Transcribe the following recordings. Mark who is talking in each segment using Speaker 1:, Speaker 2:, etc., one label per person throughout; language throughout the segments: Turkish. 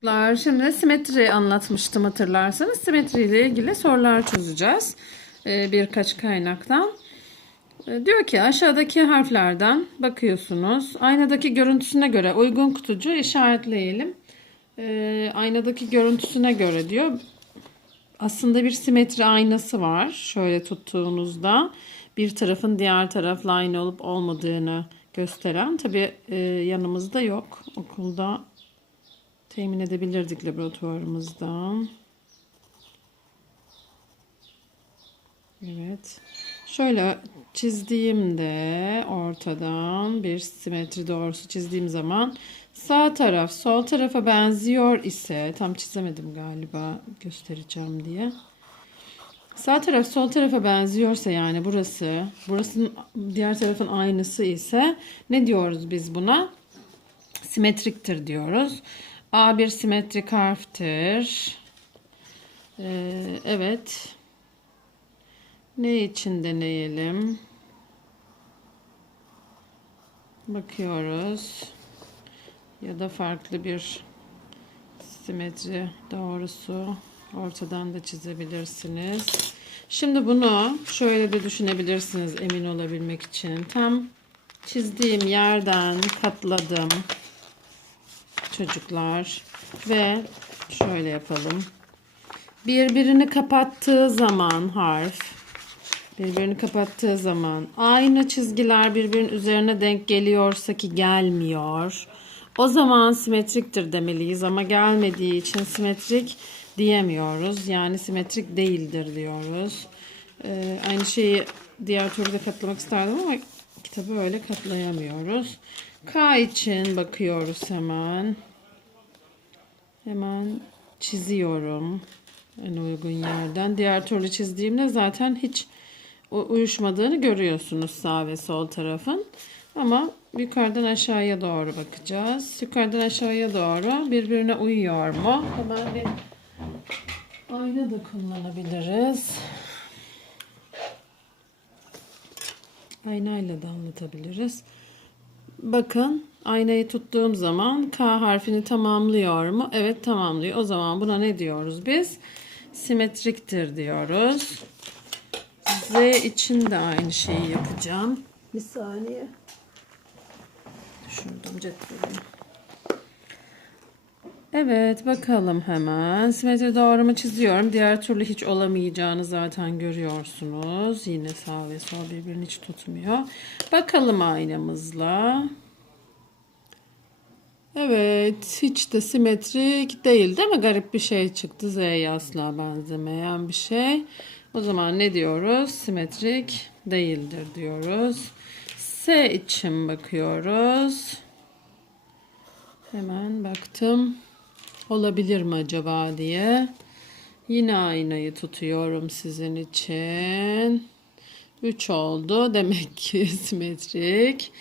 Speaker 1: Çocuklar, Şimdi simetri anlatmıştım hatırlarsanız. Simetri ile ilgili sorular çözeceğiz. Ee, birkaç kaynaktan. Ee, diyor ki aşağıdaki harflerden bakıyorsunuz. Aynadaki görüntüsüne göre uygun kutucu işaretleyelim. Ee, aynadaki görüntüsüne göre diyor. Aslında bir simetri aynası var. Şöyle tuttuğunuzda bir tarafın diğer tarafla aynı olup olmadığını gösteren. Tabii e, yanımızda yok. Okulda temin edebilirdik laboratuvarımızdan. Evet. Şöyle çizdiğimde ortadan bir simetri doğrusu çizdiğim zaman sağ taraf sol tarafa benziyor ise tam çizemedim galiba göstereceğim diye. Sağ taraf sol tarafa benziyorsa yani burası, burasının diğer tarafın aynısı ise ne diyoruz biz buna? Simetriktir diyoruz. A bir simetrik harftir. Ee, evet. Ne için deneyelim? Bakıyoruz. Ya da farklı bir simetri doğrusu ortadan da çizebilirsiniz. Şimdi bunu şöyle de düşünebilirsiniz emin olabilmek için. Tam çizdiğim yerden katladım çocuklar ve şöyle yapalım. Birbirini kapattığı zaman harf birbirini kapattığı zaman aynı çizgiler birbirinin üzerine denk geliyorsa ki gelmiyor. O zaman simetriktir demeliyiz ama gelmediği için simetrik diyemiyoruz. Yani simetrik değildir diyoruz. Ee, aynı şeyi diğer türlü de katlamak isterdim ama kitabı öyle katlayamıyoruz. K için bakıyoruz hemen. Hemen çiziyorum en uygun yerden. Diğer türlü çizdiğimde zaten hiç uyuşmadığını görüyorsunuz sağ ve sol tarafın. Ama yukarıdan aşağıya doğru bakacağız. Yukarıdan aşağıya doğru birbirine uyuyor mu? Hemen bir ayna da kullanabiliriz. Aynayla da anlatabiliriz. Bakın aynayı tuttuğum zaman K harfini tamamlıyor mu? Evet tamamlıyor. O zaman buna ne diyoruz biz? Simetriktir diyoruz. Z için de aynı şeyi yapacağım. Bir saniye. Şuradan cetvelim. Evet bakalım hemen. Simetri doğrumu çiziyorum. Diğer türlü hiç olamayacağını zaten görüyorsunuz. Yine sağ ve sol birbirini hiç tutmuyor. Bakalım aynamızla. Evet hiç de simetrik değil değil mi? Garip bir şey çıktı. Z'ye asla benzemeyen bir şey. O zaman ne diyoruz? Simetrik değildir diyoruz. S için bakıyoruz. Hemen baktım. Olabilir mi acaba diye. Yine aynayı tutuyorum sizin için. 3 oldu. Demek ki simetrik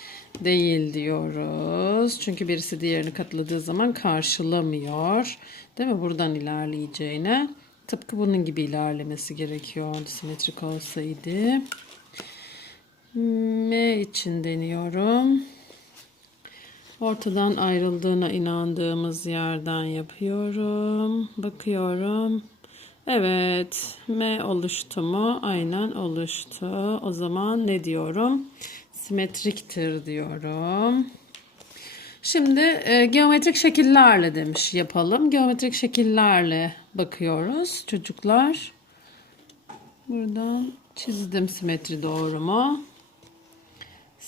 Speaker 1: değil diyoruz. Çünkü birisi diğerini katladığı zaman karşılamıyor. Değil mi? Buradan ilerleyeceğine. Tıpkı bunun gibi ilerlemesi gerekiyordu simetrik olsaydı. M için deniyorum. Ortadan ayrıldığına inandığımız yerden yapıyorum. Bakıyorum. Evet. M oluştu mu? Aynen oluştu. O zaman ne diyorum? Simetriktir diyorum. Şimdi e, geometrik şekillerle demiş yapalım. Geometrik şekillerle bakıyoruz çocuklar. Buradan çizdim simetri doğrumu.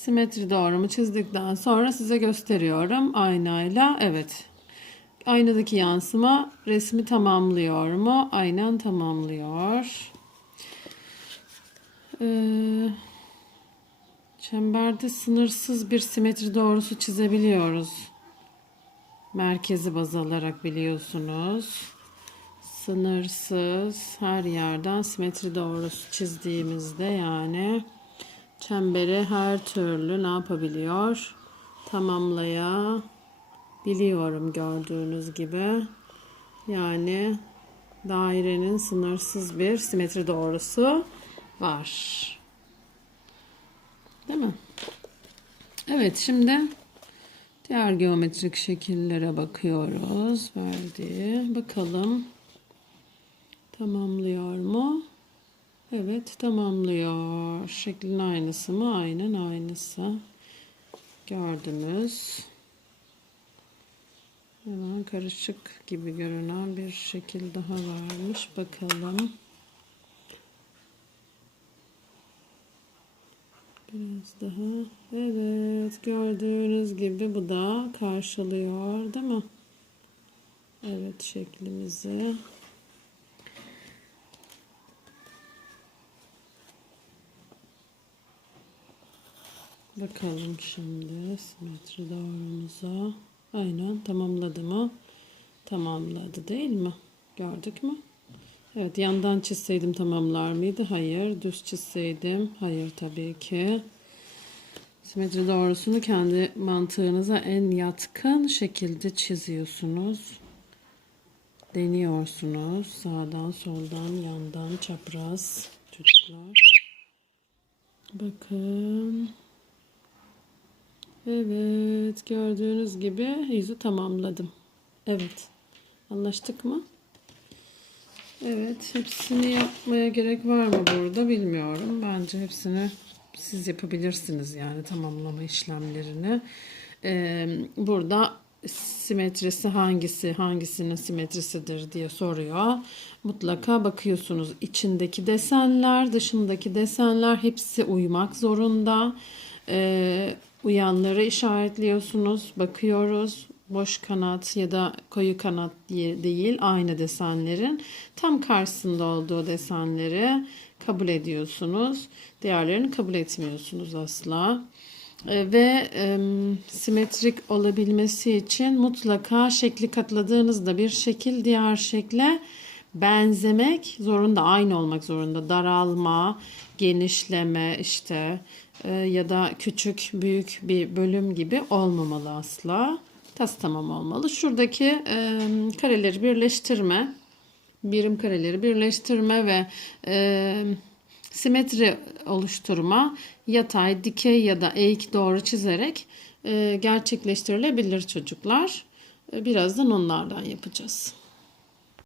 Speaker 1: Simetri doğrumu çizdikten sonra size gösteriyorum aynayla. Evet. Aynadaki yansıma resmi tamamlıyor mu? Aynen tamamlıyor. Ee, çemberde sınırsız bir simetri doğrusu çizebiliyoruz. Merkezi baz alarak biliyorsunuz. Sınırsız her yerden simetri doğrusu çizdiğimizde yani çemberi her türlü ne yapabiliyor? Tamamlayabiliyorum gördüğünüz gibi. Yani dairenin sınırsız bir simetri doğrusu var. Değil mi? Evet şimdi Diğer geometrik şekillere bakıyoruz. Verdi. Bakalım. Tamamlıyor mu? Evet tamamlıyor. Şeklin aynısı mı? Aynen aynısı. Gördünüz. Hemen karışık gibi görünen bir şekil daha varmış. Bakalım. Biraz daha. Evet gördüğünüz gibi bu da karşılıyor değil mi? Evet şeklimizi. Bakalım şimdi simetri doğrumuza. Aynen tamamladı mı? Tamamladı değil mi? Gördük mü? Evet yandan çizseydim tamamlar mıydı? Hayır. Düz çizseydim? Hayır tabii ki. Simetri doğrusunu kendi mantığınıza en yatkın şekilde çiziyorsunuz. Deniyorsunuz. Sağdan, soldan, yandan, çapraz çocuklar. Bakın. Evet, gördüğünüz gibi yüzü tamamladım. Evet. Anlaştık mı? Evet, hepsini yapmaya gerek var mı burada bilmiyorum. Bence hepsini siz yapabilirsiniz yani tamamlama işlemlerini. Ee, burada simetrisi hangisi, hangisinin simetrisidir diye soruyor. Mutlaka bakıyorsunuz içindeki desenler, dışındaki desenler hepsi uymak zorunda. Ee, uyanları işaretliyorsunuz, bakıyoruz. Boş kanat ya da koyu kanat değil aynı desenlerin tam karşısında olduğu desenleri kabul ediyorsunuz. Diğerlerini kabul etmiyorsunuz asla. E, Ve e, simetrik olabilmesi için mutlaka şekli katladığınızda bir şekil diğer şekle benzemek zorunda, aynı olmak zorunda. Daralma, genişleme işte e, ya da küçük büyük bir bölüm gibi olmamalı asla. Tas tamam olmalı. Şuradaki e, kareleri birleştirme, birim kareleri birleştirme ve e, simetri oluşturma yatay, dikey ya da eğik doğru çizerek e, gerçekleştirilebilir çocuklar. E, birazdan onlardan yapacağız.